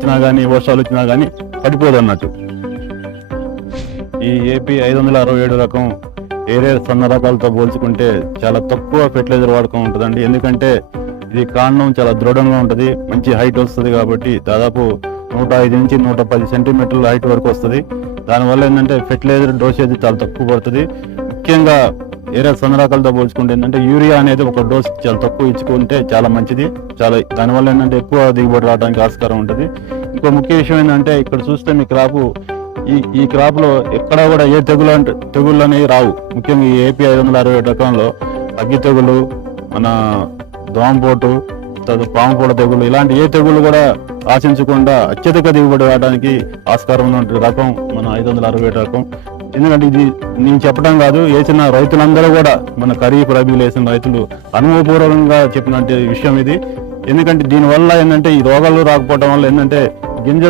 వచ్చినా కానీ వర్షాలు వచ్చినా కానీ పడిపోదు అన్నట్టు. ఈ ఏపీ 567 రకం ఏరే సన్న రకాలతో పోల్చుకుంటే చాలా తక్కువ ఫెర్టిలైజర్ వాడకం ఉంటుందండి. ఎందుకంటే ఇది కాండం చాలా దృఢంగా ఉంటుంది, మంచి హైట్ వస్తుంది కాబట్టి దాదాపు 105 నుంచి 110 సెంటీమీటర్ల హైట్ వరకు వస్తుంది. దానివల్ల ఏంటంటే ఫెర్టిలైజర్ డోసేజ్ చాలా తక్కువ పడుతుంది. ముఖ్యంగా ఏరే సన్న రకాలతో పోల్చుకుంటే ఏంటంటే యూరియా అనేది ఒక డోస్ చాలా తక్కువ ఇచ్చుకుంటే చాలా మంచిది. దానివల్ల ఏంటంటే ఎక్కువ దిగుబడి రావడానికి ఆస్కారం ఉంటుంది. ఇంకో ముఖ్య విషయం ఏంటంటే ఇక్కడ చూస్తే మీ క్రాపు ఈ క్రాప్ లో ఎక్కడా కూడా ఏ తెగుళ్ళు అనేవి రావు. ముఖ్యంగా ఈ ఏపీ 567 రకంలో అగ్గి తెగులు, మన దోమపోటు, పాముపోట తెగులు ఇలాంటి ఏ తెగుళ్ళు కూడా ఆశించకుండా అత్యధిక దిగుబడి రావడానికి ఆస్కారం ఉన్న రకం మన 567 రకం. ఎందుకంటే ఇది నేను చెప్పడం కాదు, వేసిన రైతులందరూ కూడా మన ఖరీఫ్ రబీలు వేసిన రైతులు అనుభవపూర్వకంగా చెప్పినట్టు విషయం ఇది. ఎందుకంటే దీనివల్ల ఏంటంటే ఈ రోగాలు రాకపోవడం వల్ల ఏంటంటే గింజ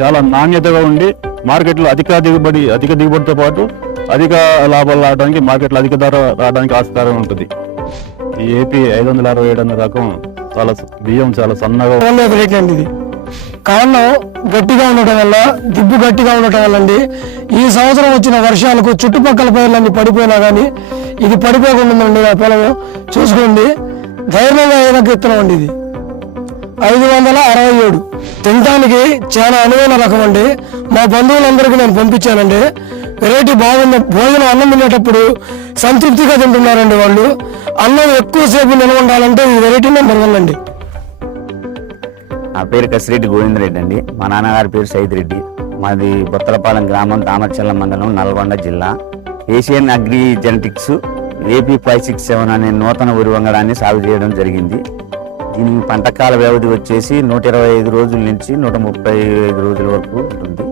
చాలా నాణ్యతగా ఉండి మార్కెట్లో అధిక దిగుబడితో పాటు అధిక లాభాలు రావడానికి, మార్కెట్లో అధిక ధర రావడానికి ఆస్కారం ఉంటుంది. ఈ ఏపీ 567 అనే రకం బియ్యం చాలా సన్నగా ఇది కారణం గట్టిగా ఉండటం వల్ల, దిబ్బు గట్టిగా ఉండటం వల్ల అండి. ఈ సంవత్సరం వచ్చిన వర్షాలకు చుట్టుపక్కల పైర్లన్నీ పడిపోయినా కానీ ఇది పడిపోకుండా ఉందండి. ఆ పొలం చూసుకోండి, ధైర్యంగా ఏదైనా విత్తనం అండి. ఇది 567 తినడానికి చాలా అనువైన రకం అండి. మా బంధువులందరికీ నేను పంపించానండి. వెరైటీ బాగుంది. భోజనం అన్నం తినేటప్పుడు సంతృప్తిగా తింటున్నారండి వాళ్ళు. అన్నం ఎక్కువసేపు నిల్వ ఉండాలంటే ఈ వెరైటీ నెంబర్ 1 అండి. నా పేరు కసిరెడ్డి గోవిందరెడ్డి అండి. మా నాన్నగారి పేరు సైదిరెడ్డి. మాది బొత్తలపాలెం గ్రామం, దామర్చల్ల మండలం, నల్గొండ జిల్లా. ఏషియన్ అగ్రి జెనెటిక్స్ ఏపీ 567 అనే నూతన వరి వంగడాన్ని సాగు చేయడం జరిగింది. దీని పంటకాల వ్యవధి వచ్చేసి 125 రోజుల నుంచి 135 రోజుల వరకు ఉంటుంది.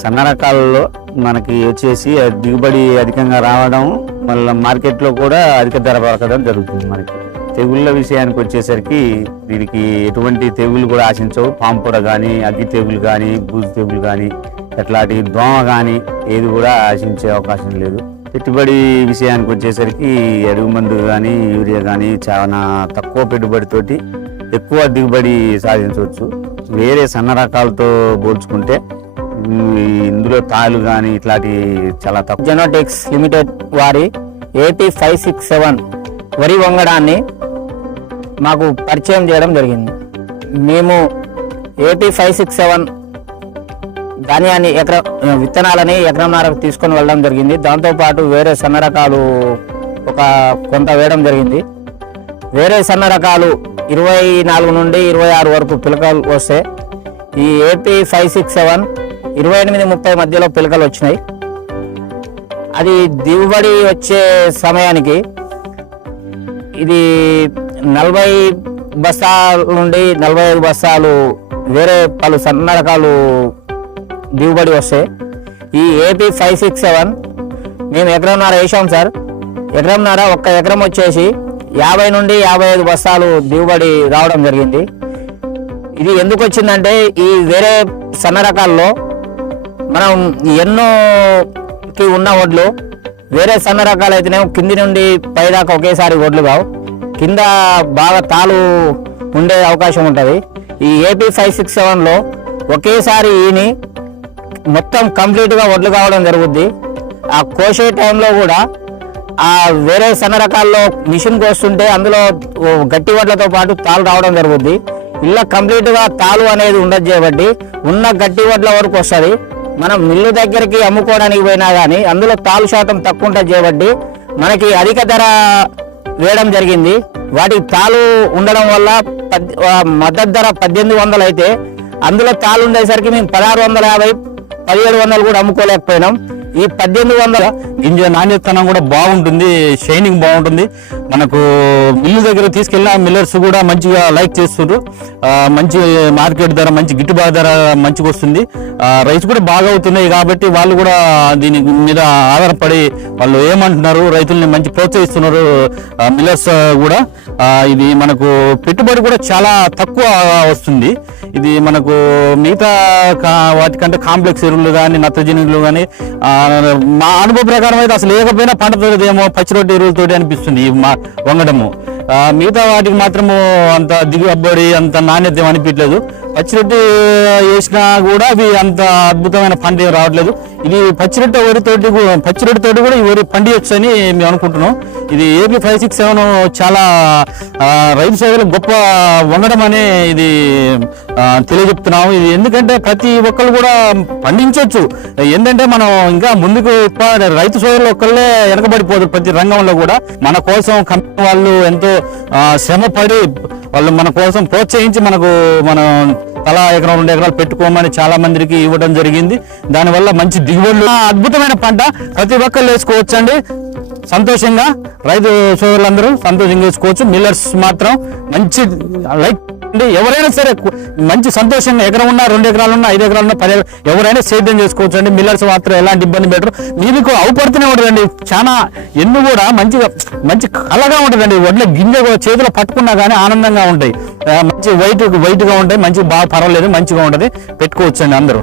సన్న రకాలలో మనకి వచ్చేసి దిగుబడి అధికంగా రావడం, మళ్ళీ మార్కెట్లో కూడా అధిక ధర పలకడం జరుగుతుంది. మనకి తెగుళ్ళ విషయానికి వచ్చేసరికి దీనికి ఎటువంటి తెగులు కూడా ఆశించవు. పాంపొడ కానీ, అగ్గి తెగులు కానీ, బూజు తెగులు కానీ, ఎట్లాంటి దోమ కానీ ఏది కూడా ఆశించే అవకాశం లేదు. పెట్టుబడి విషయానికి వచ్చేసరికి అడుగు మందు కానీ, యూరియా కానీ చాలా తక్కువ పెట్టుబడితోటి ఎక్కువ దిగుబడి సాధించవచ్చు. వేరే సన్న రకాలతో పోల్చుకుంటే ఇందులో తాళ్ళు కానీ ఇట్లాంటి చాలా తక్కువ. జెనెటిక్స్ లిమిటెడ్ వారి ఏపీ 567 వరి వంగడాన్ని మాకు పరిచయం చేయడం జరిగింది. మేము ఏపీ 567 ధాన్యాన్ని విత్తనాలని ఎకరంన్నరకు తీసుకొని వెళ్ళడం జరిగింది. దాంతోపాటు వేరే సన్న రకాలు కొంత వేయడం జరిగింది. వేరే సన్న రకాలు 24 నుండి 26 వరకు పిలకలు వస్తే, ఈ ఏపీ 567 28-30 మధ్యలో పిలకలు వచ్చినాయి. అది దిగుబడి వచ్చే సమయానికి ఇది 40 బస్తాల నుండి 45 బస్తాలు వేరే పలు సన్న రకాలు దిగుబడి వస్తాయి. ఈ ఏపీ 567 మేము ఎకరంన్నర వేసాం సార్. ఎకరంన్నర ఒక్క ఎకరం వచ్చేసి 50 నుండి 55 బస్తాలు దిగుబడి రావడం జరిగింది. ఇది ఎందుకు వచ్చిందంటే ఈ వేరే సన్న రకాల్లో మనం ఎన్నోకి ఉన్న వడ్లు, వేరే సన్న రకాలు అయితేనేమో కింది నుండి పైదాకా ఒకేసారి వడ్లు కావు, కింద బాగా తాలు ఉండే అవకాశం ఉంటుంది. ఈ ఏపీ 567లో ఒకేసారి ఈని మొత్తం కంప్లీట్గా వడ్లు కావడం జరుగుద్ది. ఆ కోసే టైంలో కూడా ఆ వేరే సన్న రకాల్లో మిషన్కి వస్తుంటే అందులో గట్టి వడ్లతో పాటు తాలు రావడం జరుగుద్ది. ఇలా కంప్లీట్గా తాలు అనేది ఉండదు చేయబట్టి ఉన్న గట్టి వడ్ల వరకు వస్తుంది. మనం మిల్లు దగ్గరికి అమ్ముకోవడానికి పోయినా కానీ అందులో తాలు శాతం తక్కువ ఉంటుంది చేయబట్టి మనకి అధిక ధర వేయడం జరిగింది. వాటికి తాలు ఉండడం వల్ల మద్దతు ధర 1800 అయితే అందులో తాలు ఉండేసరికి మేము 1650, 1700 కూడా అమ్ముకోలేకపోయినాం. ఈ 1800 గింజ నాణ్యతనం కూడా బాగుంటుంది, షైనింగ్ బాగుంటుంది. మనకు మిల్లు దగ్గర తీసుకెళ్ళిన మిల్లర్స్ కూడా మంచిగా లైక్ చేస్తుండ్రు. మంచి మార్కెట్ ధర, మంచి గిట్టుబాటు ధర మంచిగా వస్తుంది. రైస్ కూడా బాగా అవుతున్నాయి కాబట్టి వాళ్ళు కూడా దీని మీద ఆధారపడి వాళ్ళు ఏమంటున్నారు, రైతుల్ని మంచి ప్రోత్సహిస్తున్నారు మిల్లర్స్ కూడా. ఇది మనకు పెట్టుబడి కూడా చాలా తక్కువ వస్తుంది. ఇది మనకు మిగతా వాటికంటే కాంప్లెక్స్ ఎరువులు కానీ, నత్రజనులు కానీ మా అనుభవ ప్రకారం అయితే అసలు లేకపోయినా పంట తోదేమో పచ్చి రొట్టె ఎరువులతోటి అనిపిస్తుంది మా వంగడము. మిగతా వాటికి మాత్రము అంత దిగుబడి, అంత నాణ్యత అనిపించలేదు. పచ్చిరొట్టి వేసినా కూడా అవి అంత అద్భుతమైన పంట ఏం రావట్లేదు. ఇది పచ్చిరొట్టె పచ్చిరొట్టితోటి కూడా ఈ వరి పండియొచ్చు అని మేము అనుకుంటున్నాం. ఇది AP 567 చాలా రైతు సోదరులకు గొప్ప వంగడం అనే ఇది తెలియజెప్తున్నాము. ఇది ఎందుకంటే ప్రతి ఒక్కరు కూడా పండించవచ్చు. ఏంటంటే మనం ఇంకా ముందుకు రైతు సోదరులు ఒక్కళ్ళే వెనకబడిపోదు. ప్రతి రంగంలో కూడా మన కోసం కంపెనీ వాళ్ళు ఎంతో శ్రమపడి వాళ్ళు మన కోసం ప్రోత్సహించి మనం తలా ఎకరం 2 ఎకరాలు పెట్టుకోమని చాలా మందికి ఇవ్వడం జరిగింది. దానివల్ల మంచి దిగుబడులు, అద్భుతమైన పంట ప్రతి ఒక్కరు వేసుకోవచ్చండి. సంతోషంగా రైతు సోదరులందరూ సంతోషంగా వేసుకోవచ్చు. మిల్లర్స్ మాత్రం మంచి లైక్ ఎవరైనా సరే మంచి సంతోషంగా ఎకరం ఉన్నా 2 ఎకరాలు ఉన్నా 5 ఎకరాలు ఉన్నా 10 ఎకరాలు ఎవరైనా సేద్యం చేసుకోవచ్చు అండి. మిల్లర్స్ మాత్రం ఎలాంటి ఇబ్బంది పెట్టరు. మీకు అవుపడుతూనే ఉంటుందండి. చాలా ఎన్ను కూడా మంచి కలగా ఉంటుందండి. వడ్ల గింజ చేతిలో పట్టుకున్నా కానీ ఆనందంగా ఉంటాయి. మంచి వైట్గా ఉంటాయి. మంచి బాగా పర్వాలేదు, మంచిగా ఉంటుంది. పెట్టుకోవచ్చు అండి అందరూ.